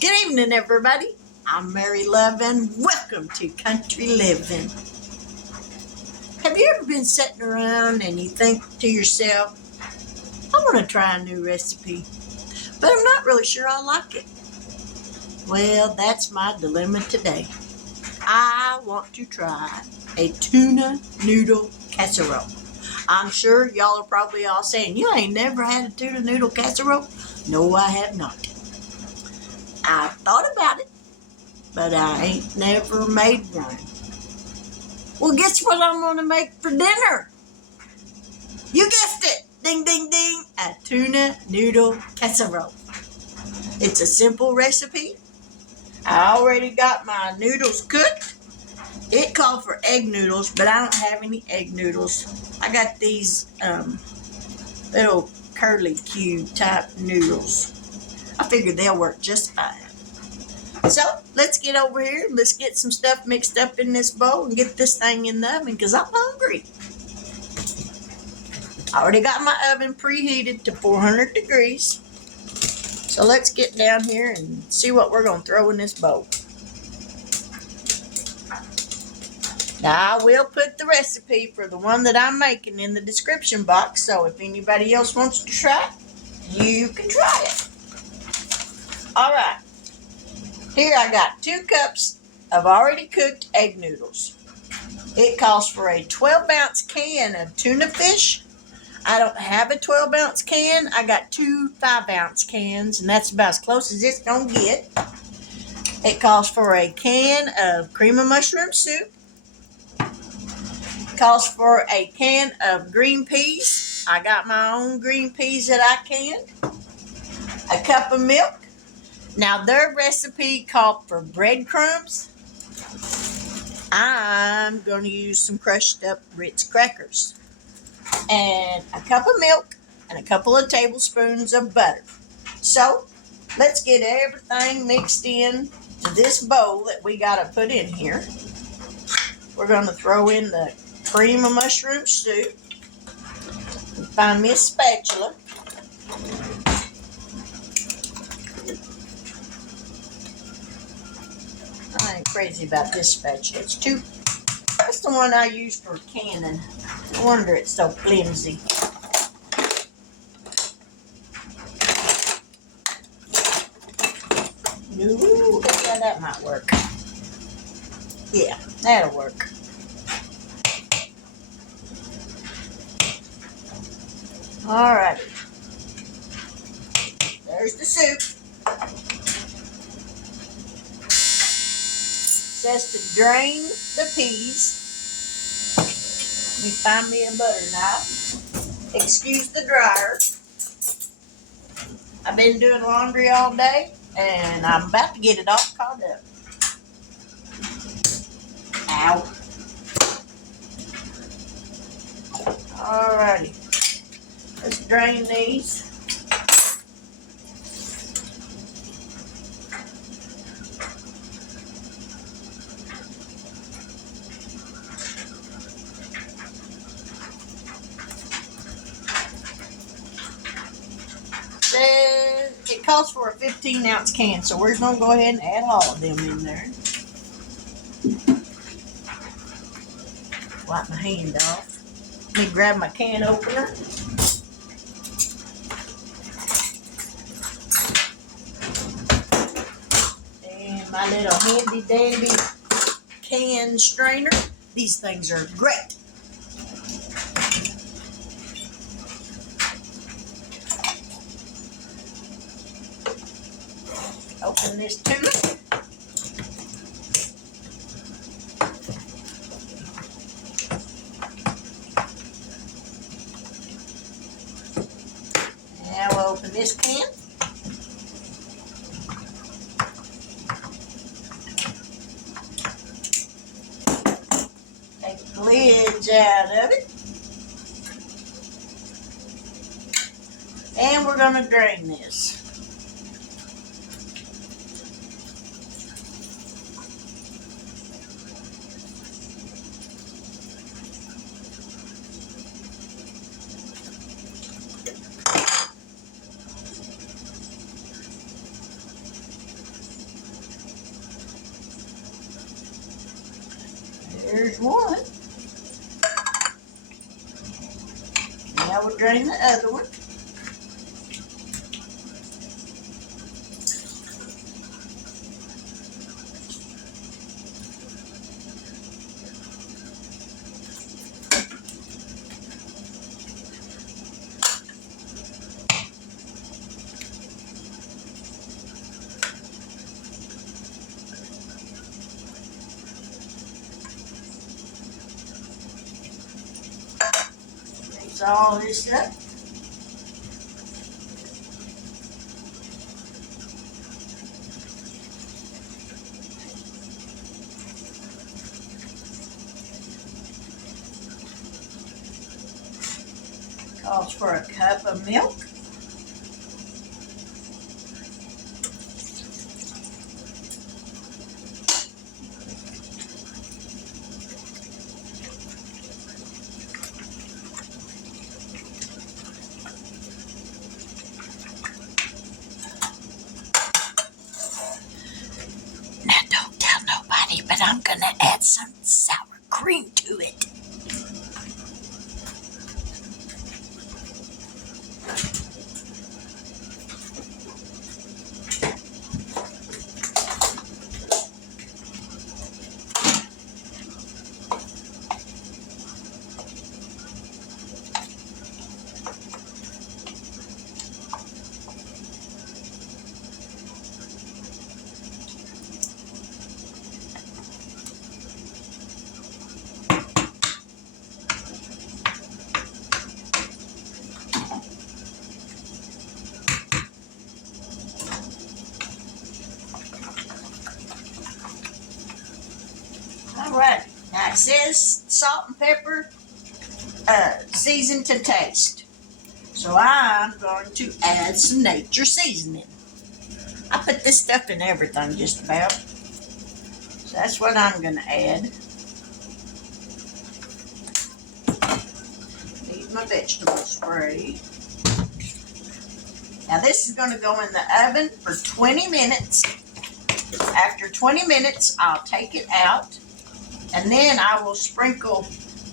Good evening, everybody. I'm Mary Love, and welcome to Country Living. Have you ever been sitting around and you think to yourself, I want to try a new recipe, but I'm not really sure I like it? Well, that's my dilemma today. I want to try a tuna noodle casserole. I'm sure y'all are probably all saying, you ain't never had a tuna noodle casserole? No, I have not. I thought about it, but I ain't never made one. Well, guess what I'm going to make for dinner? You guessed it. Ding, ding, ding. A tuna noodle casserole. It's a simple recipe. I already got my noodles cooked. It called for egg noodles, but I don't have any egg noodles. I got these little curly cube type noodles. I figured they'll work just fine. So let's get over here. Let's get some stuff mixed up in this bowl and get this thing in the oven because I'm hungry. I already got my oven preheated to 400 degrees. So let's get down here and see what we're going to throw in this bowl. Now, I will put the recipe for the one that I'm making in the description box. So if anybody else wants to try it, you can try it. All right. Here I got 2 cups of already cooked egg noodles. It calls for a 12-ounce can of tuna fish. I don't have a 12-ounce can. I got 2 5-ounce cans, and that's about as close as it's going to get. It calls for a can of cream of mushroom soup. It calls for a can of green peas. I got my own green peas that I canned. A cup of milk. Now, their recipe called for bread crumbs. I'm going to use some crushed up Ritz crackers. And a cup of milk and a couple of tablespoons of butter. So, let's get everything mixed in to this bowl that we got to put in here. We're going to throw in the cream of mushroom soup. Find me a spatula. I ain't crazy about this spatula. That's the one I use for canning. No wonder it's so flimsy. Ooh, yeah, that might work. Yeah, that'll work. Alrighty. There's the soup. It says to drain the peas. Let me find me a butter knife. Excuse the dryer. I've been doing laundry all day, and I'm about to get it all caught up. Ow. Alrighty. Let's drain these. It calls for a 15-ounce can, so we're going to go ahead and add all of them in there. Wipe my hand off. Let me grab my can opener. And my little handy dandy can strainer. These things are great. Open this tuna. Now we'll open this can. Take the lids out of it. And we're going to drain this. There's one. Now we'll drain the other one. Mix all this up. Calls for a cup of milk. Now don't tell nobody, but I'm gonna add some sour cream to it. All right, now it says salt and pepper, season to taste. So I'm going to add some nature seasoning. I put this stuff in everything just about. So that's what I'm going to add. Need my vegetable spray. Now this is going to go in the oven for 20 minutes. After 20 minutes, I'll take it out. And then I will sprinkle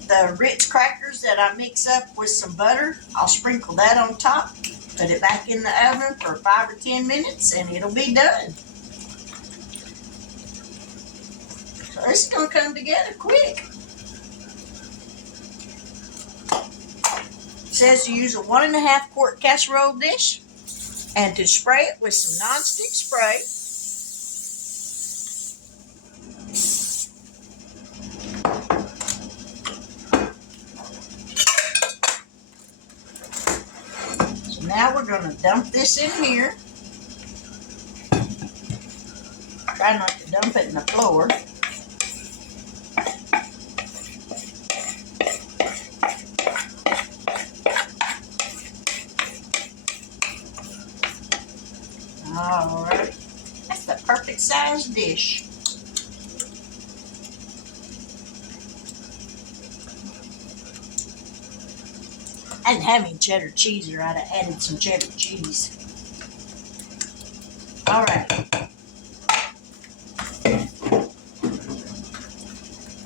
the Ritz crackers that I mix up with some butter. I'll sprinkle that on top. Put it back in the oven for 5 or 10 minutes and it'll be done. So this is going to come together quick. It says to use a 1.5 quart casserole dish and to spray it with some nonstick spray. Now we're going to dump this in here. Try not to dump it in the floor. All right. That's the perfect size dish. I didn't have any cheddar cheese, or I'd have added some cheddar cheese. All right.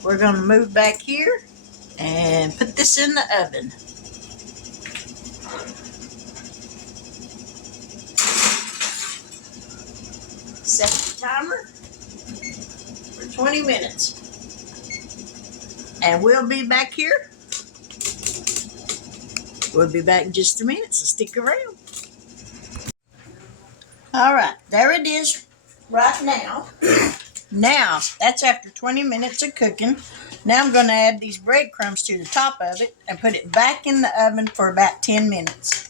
We're going to move back here and put this in the oven. Set the timer for 20 minutes. And we'll be back here. We'll be back in just a minute, so stick around. All right, there it is right now. Now, that's after 20 minutes of cooking. Now I'm going to add these breadcrumbs to the top of it and put it back in the oven for about 10 minutes.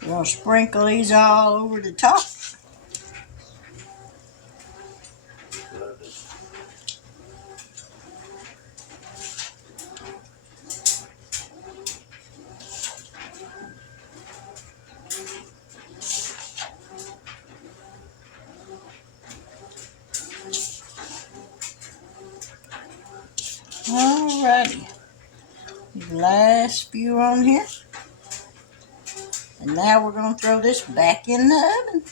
We're going to sprinkle these all over the top. Alrighty, the last few on here. And now we're going to throw this back in the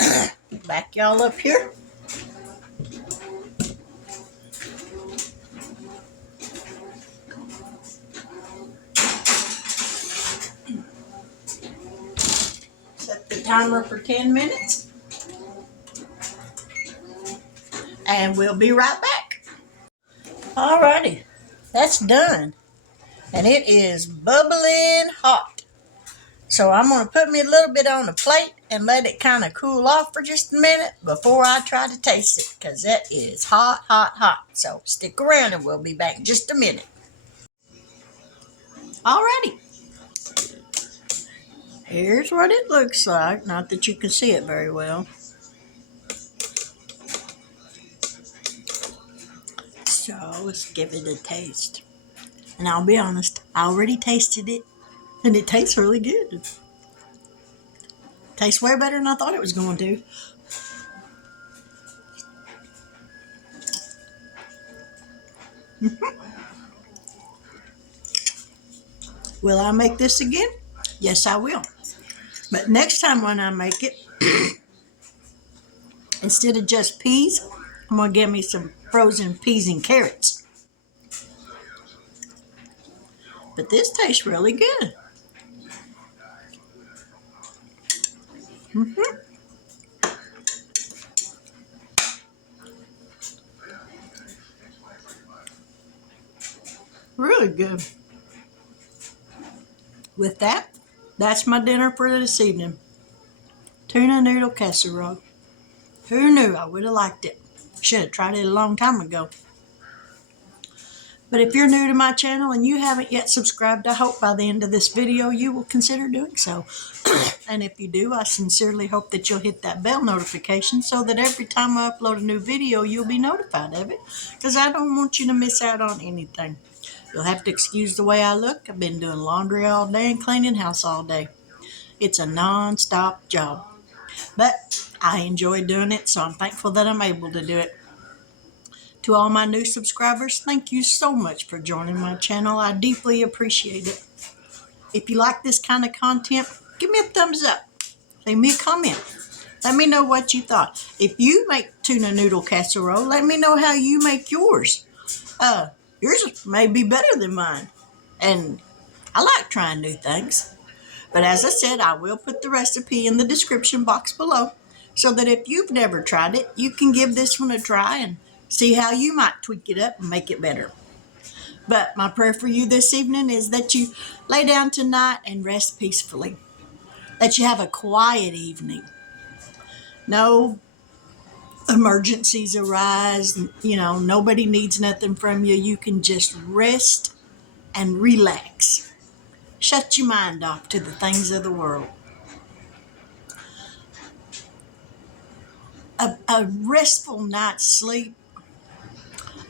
oven. Back y'all up here. the timer for 10 minutes. And we'll be right back. Alrighty, that's done. And it is bubbling hot. So I'm going to put me a little bit on the plate and let it kind of cool off for just a minute before I try to taste it, because it is hot, hot, hot. So stick around and we'll be back in just a minute. Alrighty. Here's what it looks like. Not that you can see it very well. So let's give it a taste. And I'll be honest, I already tasted it, and it tastes really good. Tastes way better than I thought it was going to. Will I make this again? Yes, I will. But next time when I make it, instead of just peas, I'm going to give me some frozen peas and carrots. But this tastes really good. Really good. With that, that's my dinner for this evening. Tuna noodle casserole. Who knew I would have liked it? Should have tried it a long time ago. But if you're new to my channel and you haven't yet subscribed, I hope by the end of this video you will consider doing so. And if you do, I sincerely hope that you'll hit that bell notification so that every time I upload a new video, you'll be notified of it. Because I don't want you to miss out on anything. You'll have to excuse the way I look. I've been doing laundry all day and cleaning house all day. It's a non-stop job. But I enjoy doing it, so I'm thankful that I'm able to do it. To all my new subscribers, thank you so much for joining my channel. I deeply appreciate it. If you like this kind of content, give me a thumbs up. Leave me a comment. Let me know what you thought. If you make tuna noodle casserole, let me know how you make yours. Yours may be better than mine. And I like trying new things. But as I said, I will put the recipe in the description box below so that if you've never tried it, you can give this one a try and see how you might tweak it up and make it better. But my prayer for you this evening is that you lay down tonight and rest peacefully. That you have a quiet evening. No emergencies arise. Nobody needs nothing from you. You can just rest and relax. Shut your mind off to the things of the world. A restful night's sleep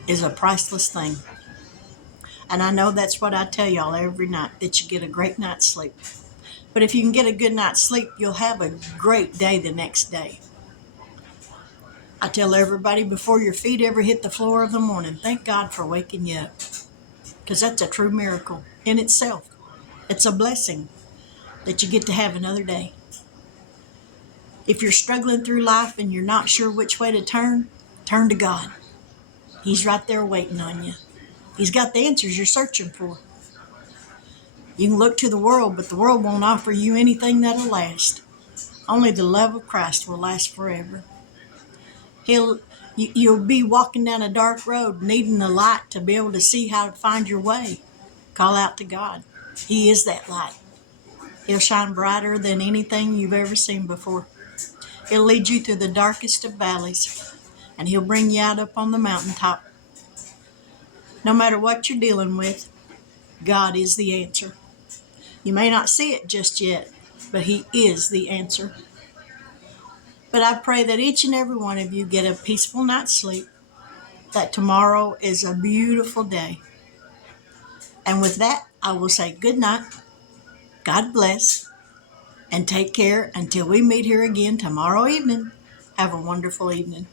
is a priceless thing. And I know that's what I tell y'all every night, that you get a great night's sleep. But if you can get a good night's sleep, you'll have a great day the next day. I tell everybody before your feet ever hit the floor of the morning, thank God for waking you up. Because that's a true miracle in itself. It's a blessing that you get to have another day. If you're struggling through life and you're not sure which way to turn to God. He's right there waiting on you. He's got the answers you're searching for. You can look to the world, but the world won't offer you anything that'll last. Only the love of Christ will last forever. You'll be walking down a dark road needing the light to be able to see how to find your way. Call out to God. He is that light. He'll shine brighter than anything you've ever seen before. He'll lead you through the darkest of valleys, and he'll bring you out up on the mountaintop. No matter what you're dealing with, God is the answer. You may not see it just yet, but he is the answer. But I pray that each and every one of you get a peaceful night's sleep, that tomorrow is a beautiful day. And with that, I will say good night, God bless, and take care until we meet here again tomorrow evening. Have a wonderful evening.